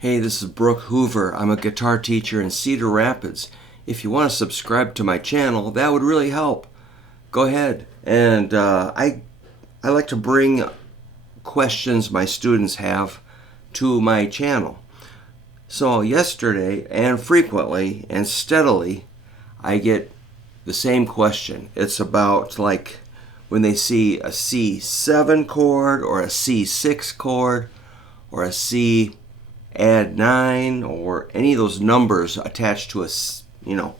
Hey, this is Brook Hoover. I'm a guitar teacher in Cedar Rapids. If you want to subscribe to my channel, that would really help. Go ahead. And I like to bring questions my students have to my channel. So yesterday, and frequently and steadily, I get the same question. It's about like when they see a C7 chord or a C6 chord or a C add 9 or any of those numbers attached to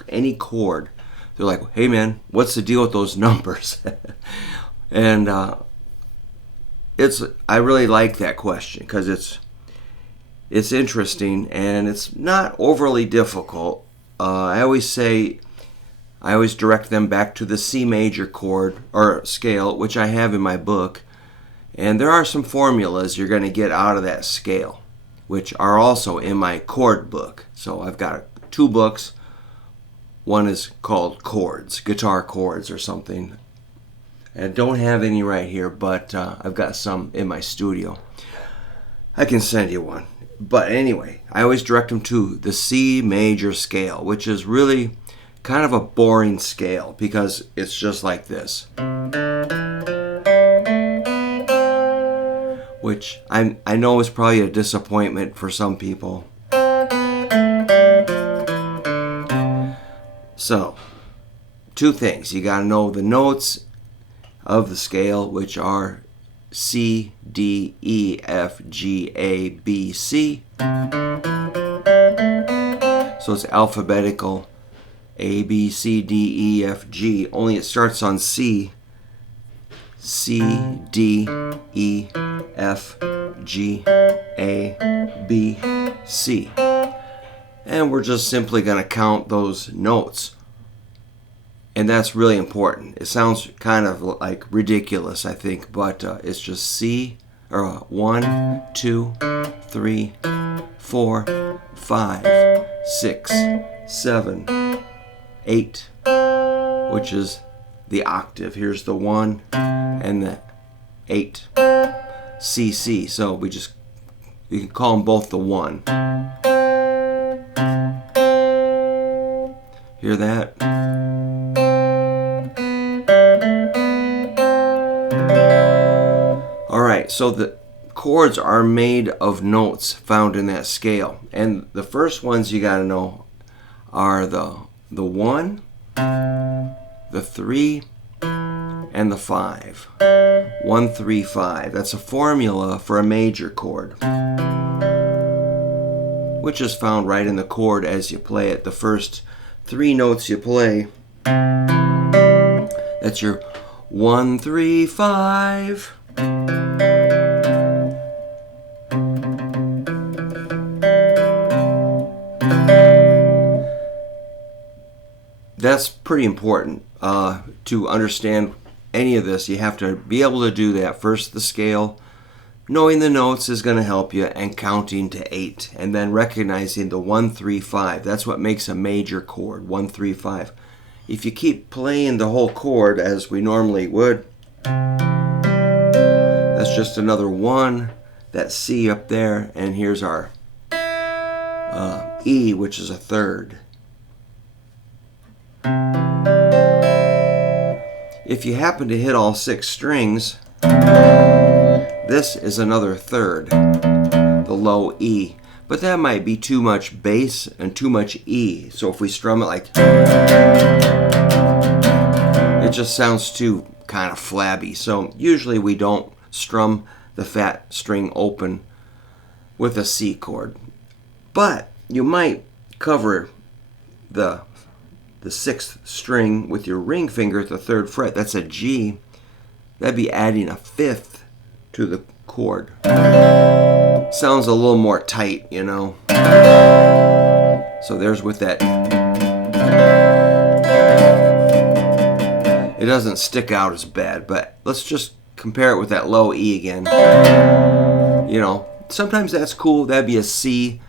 any chord. They're like, hey man, what's the deal with those numbers? And I really like that question because it's interesting and it's not overly difficult. I always direct them back to the C major chord or scale, which I have in my book, and there are some formulas you're going to get out of that scale, which are also in my chord book. So I've got two books. One is called Chords, Guitar Chords or something. I don't have any right here, but I've got some in my studio. I can send you one. But anyway, I always direct them to the C major scale, which is really kind of a boring scale because it's just like this. Which I know is probably a disappointment for some people. So, two things. You got to know the notes of the scale, which are C, D, E, F, G, A, B, C. So it's alphabetical. A, B, C, D, E, F, G. Only it starts on C. C, D, E, F, G, A, B, C. And we're just simply going to count those notes. And that's really important. It sounds kind of like ridiculous, I think, but it's just C, or 1, 2, 3, 4, 5, 6, 7, 8, which is the octave. Here's the 1 and the 8. C, C. So you can call them both the 1. Hear that? Alright, so the chords are made of notes found in that scale. And the first ones you gotta know are the 1, the 3, and the 5. 1, 3, 5. That's a formula for a major chord, which is found right in the chord as you play it. The first 3 notes you play, that's your 1, 3, 5. That's pretty important to understand any of this. You have to be able to do that. First the scale, knowing the notes is going to help you, and counting to 8, and then recognizing the 1, 3, 5. That's what makes a major chord, 1, 3, 5. If you keep playing the whole chord as we normally would, that's just another 1, that C up there, and here's our E, which is a third. If you happen to hit all 6 strings, this is another third, the low E. But that might be too much bass and too much E. So if we strum it like, it just sounds too kind of flabby. So usually we don't strum the fat string open with a C chord. But you might cover the 6th string with your ring finger at the 3rd fret. That's a G. That'd be adding a 5th to the chord. Sounds a little more tight, you know. So there's with that. It doesn't stick out as bad, but let's just compare it with that low E again. You know, sometimes that's cool. That'd be a C/E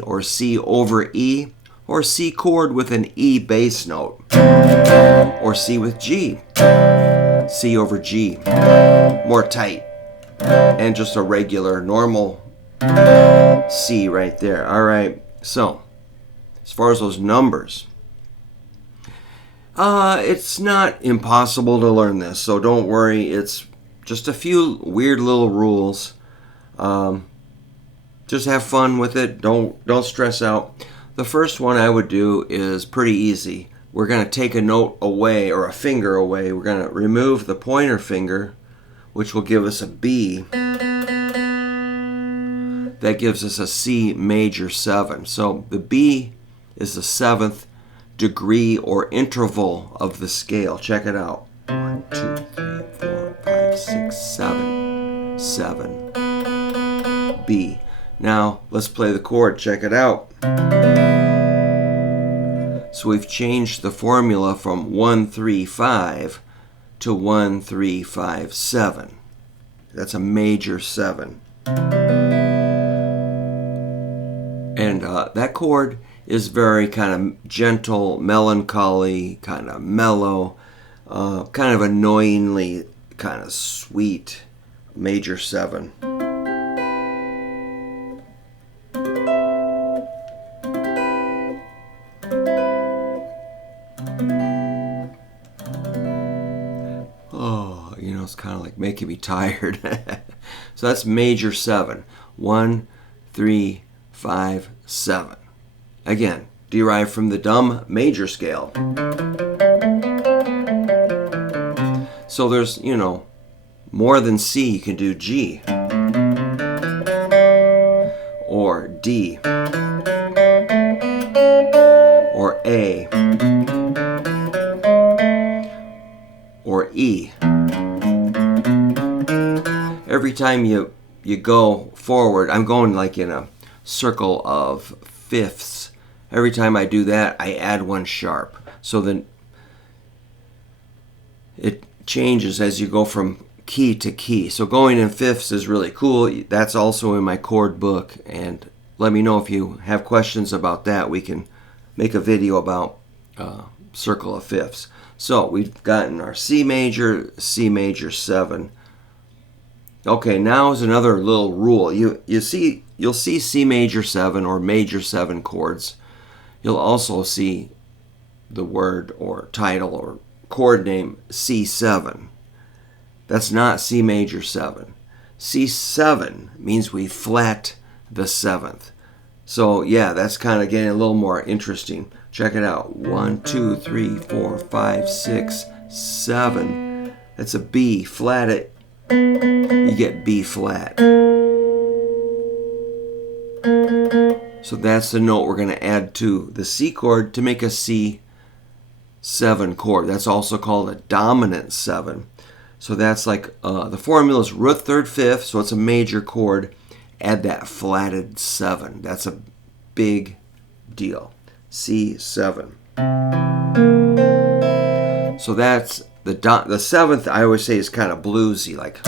or C over E, or C chord with an E bass note, or C with G, C over G, more tight, and just a regular normal C right there. All right, so as far as those numbers, it's not impossible to learn this, so don't worry. It's just a few weird little rules. Just have fun with it. Don't stress out. The first one I would do is pretty easy. We're going to take a note away, or a finger away. We're going to remove the pointer finger, which will give us a B. That gives us a C major 7. So the B is the 7th degree or interval of the scale. Check it out. 1, 2, 3, 4, 5, 6, 7. 7. B. Now let's play the chord. Check it out. So we've changed the formula from 1, 3, 5 to 1, 3, 5, 7. That's a major 7. And that chord is very kind of gentle, melancholy, kind of mellow, kind of annoyingly kind of sweet major 7. Oh, it's kind of like making me tired. So that's major 7. 1, 3, 5, 7. Again, derived from the dumb major scale. So there's, more than C. You can do G or D or A or E. Every time you go forward, I'm going like in a circle of fifths. Every time I do that, I add 1 sharp. So then it changes as you go from key to key. So going in fifths is really cool. That's also in my chord book. And let me know if you have questions about that. We can make a video about circle of fifths. So we've gotten our C major 7. Okay, now is another little rule. You'll see C major 7 or major 7 chords. You'll also see the word or title or chord name C7. That's not C major 7. C7 means we flat the 7th. So yeah, that's kind of getting a little more interesting. Check it out. 1, 2, 3, 4, 5, 6, 7. That's a B. Flat it. You get B flat. So that's the note we're going to add to the C chord to make a C7 chord. That's also called a dominant 7. So that's like the formula is root 3rd 5th, so it's a major chord. Add that flatted 7. That's a big deal. C7. So that's the 7th. I always say is kind of bluesy, like.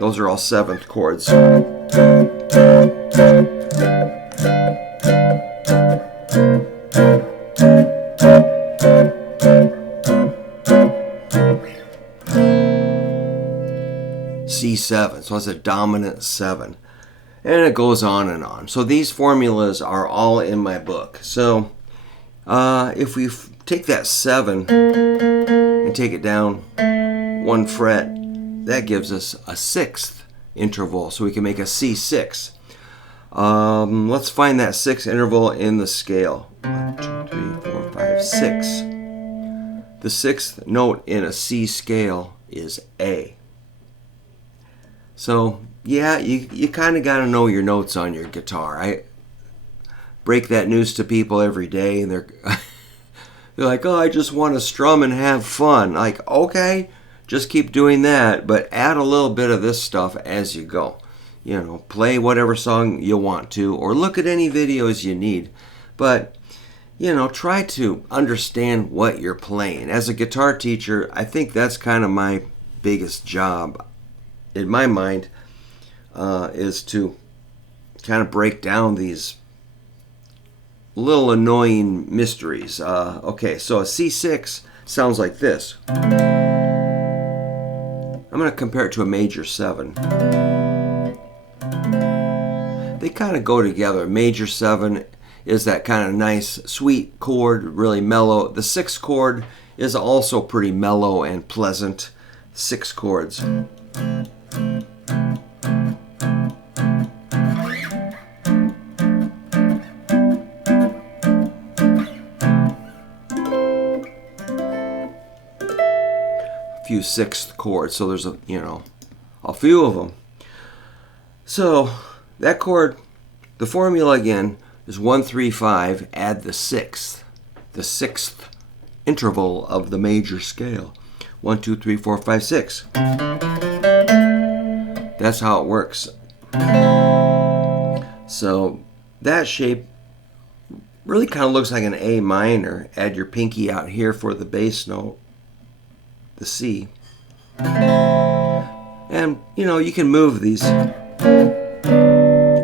Those are all 7th chords. C7, so it's a dominant 7. And it goes on and on. So these formulas are all in my book. So if we take that 7 and take it down 1 fret, that gives us a 6th interval. So we can make a C6. Let's find that 6th interval in the scale. 1, 2, 3, 4, 5, 6. The 6th note in a C scale is A. So yeah, you kind of got to know your notes on your guitar. I break that news to people every day, and they're like, "Oh, I just want to strum and have fun." Like, okay, just keep doing that, but add a little bit of this stuff as you go. Play whatever song you want to, or look at any videos you need. But try to understand what you're playing. As a guitar teacher, I think that's kind of my biggest job, in my mind, is to kind of break down these, little annoying mysteries. Okay, so a C6 sounds like this. I'm going to compare it to a major 7. They kind of go together. Major 7 is that kind of nice, sweet chord, really mellow. The 6th chord is also pretty mellow and pleasant. 6 chords. Few 6th chords, so there's a few of them. So that chord, the formula again is 1 3 5. Add the 6th interval of the major scale. 1 2 3 4 5 6. That's how it works. So that shape really kind of looks like an A minor. Add your pinky out here for the bass note, the C. And you can move these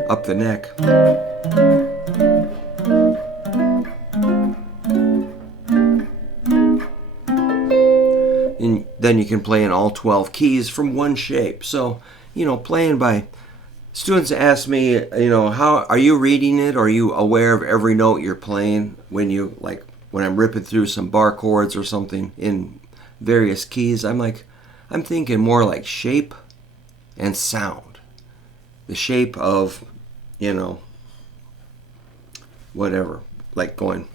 up the neck. And then you can play in all 12 keys from one shape. So, playing by, students ask me, how are you reading it? Or are you aware of every note you're playing when I'm ripping through some bar chords or something in various keys? I'm thinking more like shape and sound. The shape of, whatever, like going.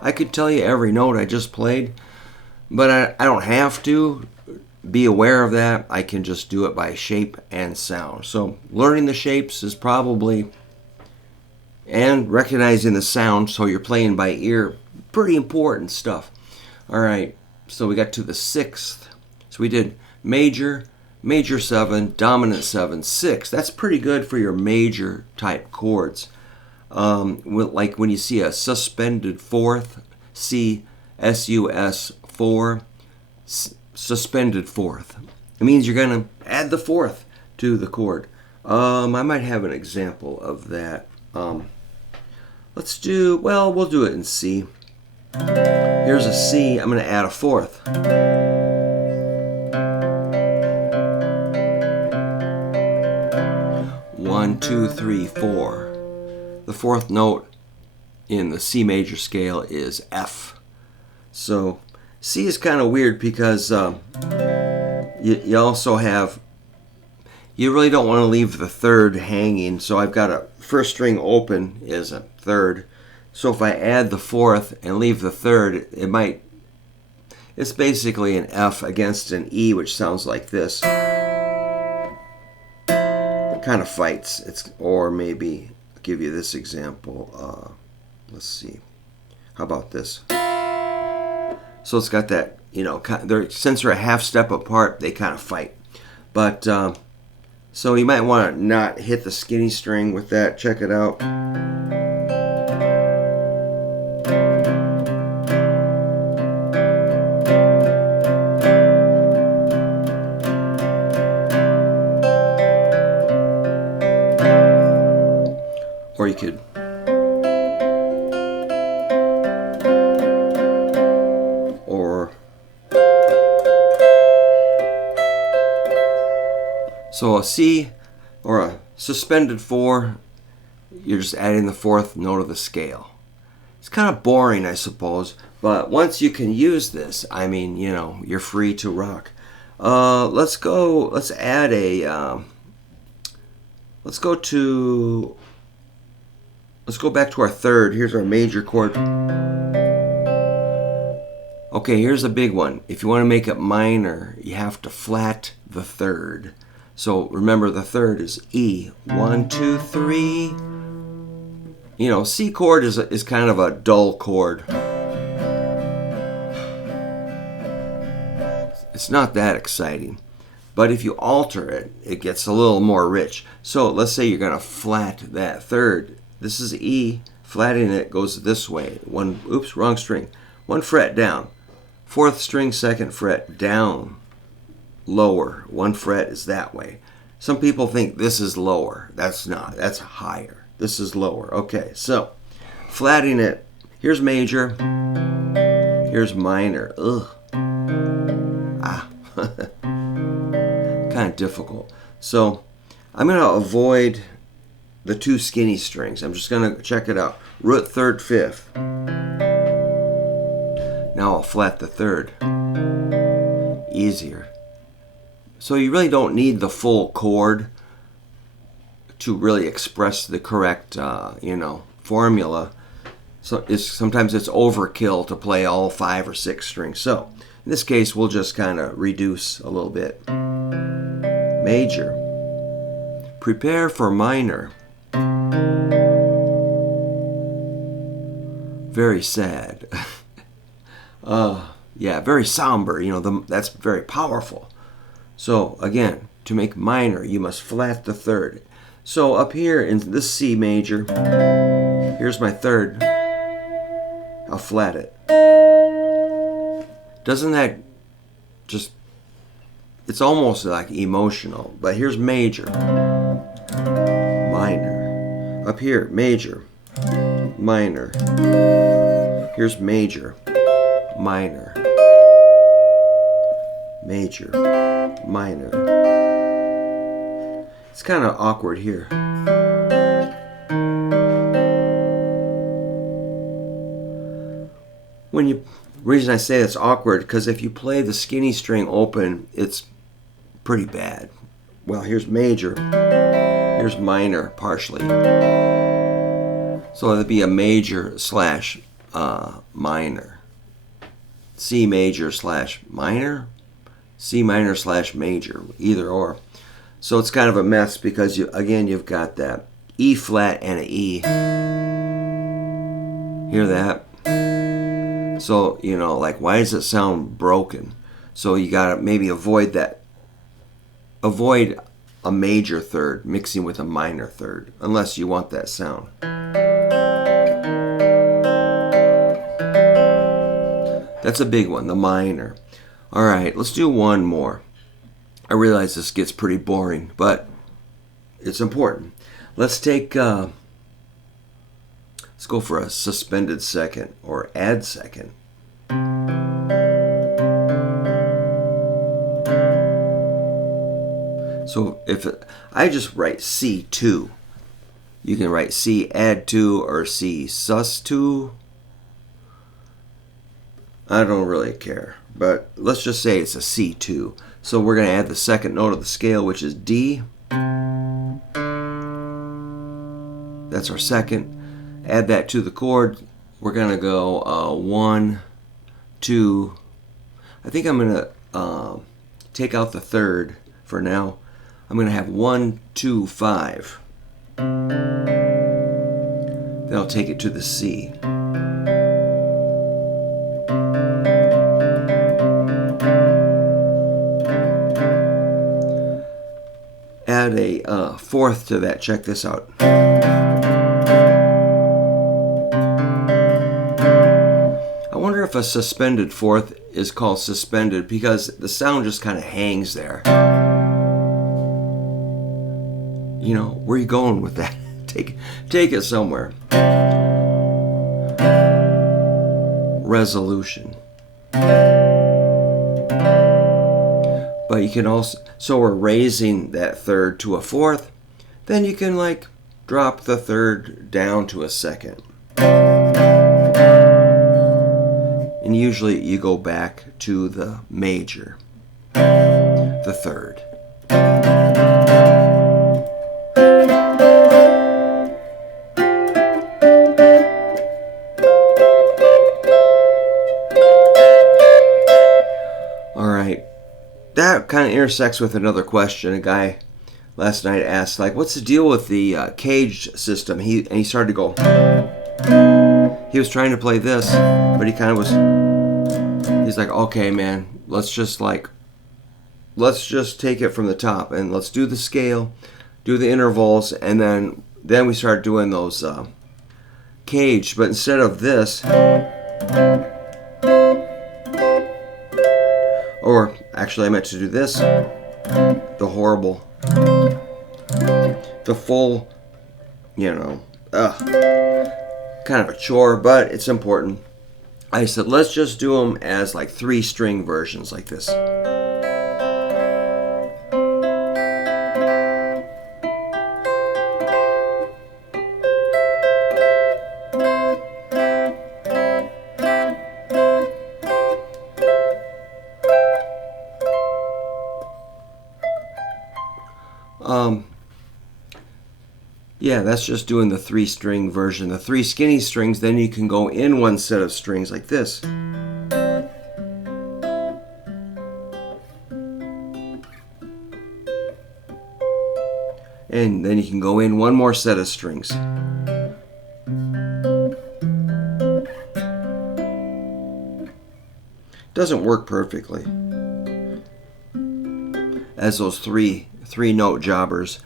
I could tell you every note I just played, but I don't have to be aware of that. I can just do it by shape and sound. So learning the shapes is probably, and recognizing the sound, so you're playing by ear, pretty important stuff. All right, so we got to the 6th. So we did major, major 7, dominant 7, 6. That's pretty good for your major type chords. Like when you see a suspended 4th, C, S-U-S, 4, suspended 4th. It means you're going to add the 4th to the chord. I might have an example of that. We'll do it in C. Here's a C. I'm going to add a 4th. 1 2 3 4. The 4th note in the C major scale is F. So C is kind of weird because you also have, you really don't want to leave the 3rd hanging. So I've got a first string open is a 3rd. So if I add the 4th and leave the 3rd, it's basically an F against an E, which sounds like this. It kind of fights. Or maybe I'll give you this example. Let's see. How about this? So it's got that, since they're a half step apart, they kind of fight. But, so you might want to not hit the skinny string with that. Check it out. Or you could. So a C or a suspended 4, you're just adding the 4th note of the scale. It's kind of boring, I suppose, but once you can use this, you're free to rock. Let's go back to our 3rd. Here's our major chord. Okay, here's a big one. If you want to make it minor, you have to flat the 3rd. So remember, the 3rd is E. 1 2 3. C chord is kind of a dull chord. It's not that exciting. But if you alter it, it gets a little more rich. So let's say you're going to flat that 3rd. This is E. Flattening it goes this way. Wrong string. 1 fret down. 4th string, 2nd fret, down, lower. 1 fret is that way. Some people think this is lower. That's not. That's higher. This is lower. Okay, so flatting it. Here's major. Here's minor. Ugh. Ah. Kind of difficult. So I'm going to avoid the 2 skinny strings. I'm just going to check it out. Root 3rd, 5th. Now I'll flat the 3rd. Easier. So you really don't need the full chord to really express the correct, formula. So sometimes it's overkill to play all 5 or 6 strings. So in this case, we'll just kind of reduce a little bit. Major. Prepare for minor. Very sad. Yeah, very somber. That's very powerful. So again, to make minor, you must flat the 3rd. So up here in this C major, here's my 3rd. I'll flat it. Doesn't that just, it's almost like emotional, but here's major, minor. Up here, major, minor. Here's major, minor, major, minor. It's kind of awkward here. Reason I say it's awkward, because if you play the skinny string open, it's pretty bad. Well, here's major, here's minor partially. So it'd be a major slash minor. C major slash minor, C minor slash major, either or. So it's kind of a mess because you've got that E flat and an E. Hear that? So, like, why does it sound broken? So you gotta maybe avoid that. Avoid a major 3rd mixing with a minor 3rd, unless you want that sound. That's a big one, the minor. All right, let's do one more. I realize this gets pretty boring, but it's important. Let's take, let's go for a suspended 2nd or add 2nd. So I just write C2. You can write C add 2 or C sus 2. I don't really care, but let's just say it's a C2. So we're going to add the 2nd note of the scale, which is D. That's our 2nd. Add that to the chord. We're going to go 1, 2. I think I'm going to take out the 3rd for now. I'm going to have 1, 2, 5. Then I'll take it to the C. Add a 4th to that. Check this out. I wonder if a suspended 4th is called suspended because the sound just kind of hangs there. Where are you going with that? Take it somewhere. Resolution. But you can also, so we're raising that 3rd to a 4th, then you can drop the 3rd down to a 2nd. And usually you go back to the major, the 3rd. That kind of intersects with another question. A guy last night asked, what's the deal with the caged system? He started to go. He was trying to play this, but he kind of was. He's like, okay, man, let's just take it from the top and let's do the scale, do the intervals, and then we start doing those caged. But instead of this. Or actually I meant to do this. The horrible. The full, kind of a chore, but it's important. I said, let's just do them as like 3-string versions like this. Yeah, that's just doing the 3-string version. The 3 skinny strings, then you can go in one set of strings like this. And then you can go in one more set of strings. Doesn't work perfectly as those three note jobbers.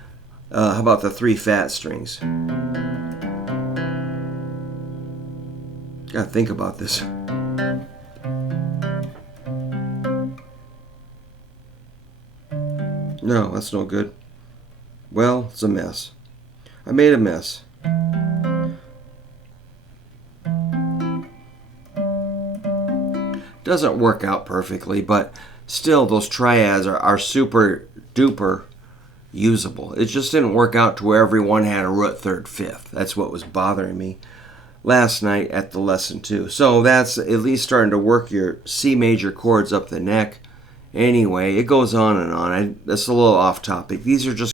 How about the 3 fat strings? Gotta think about this. No, that's no good. Well, it's a mess. I made a mess. Doesn't work out perfectly, but still those triads are super duper usable. It just didn't work out to where everyone had a root third fifth. That's what was bothering me last night at the lesson too. So that's at least starting to work your C major chords up the neck. Anyway, it goes on and on. That's a little off topic. These are just